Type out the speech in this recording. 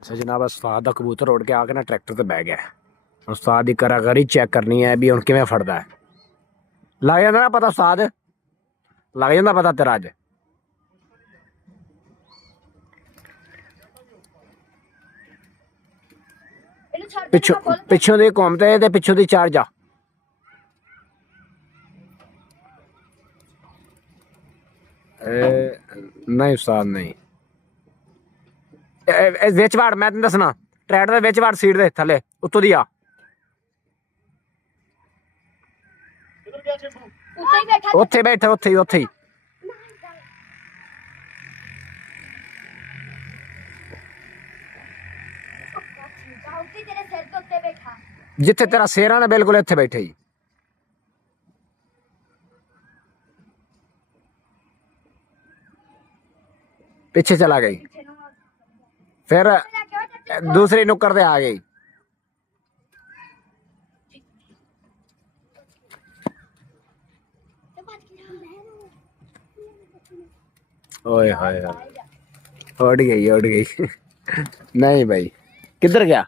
अच्छा जनाब उस्ताद का कबूतर उड़ के आके ना ट्रैक्टर ते बह गया। उस्ताद की कराकरी चेक करनी है भी हुण किवें फड़दा है। लग जांदा ना पता उस्ताद, लग जांदा पता तेरा अज। पिछों पिछों दी घुमते ते पिछों दी चार जा। नहीं उस्ताद नहीं, विच वाड़ मैं तेन दसना ट्रैक्टर दे विच वाड़ सीट दे थले उत्तों दी आ। उत्थे बैठा उत्थे ही जिथे तेरा सिर है ना बिल्कुल इत्थे बैठे ही। पीछे चला गई फिर दूसरी नुक्कड़ पे आ गई। ओए हाय उड़ गई नहीं भाई, किधर गया?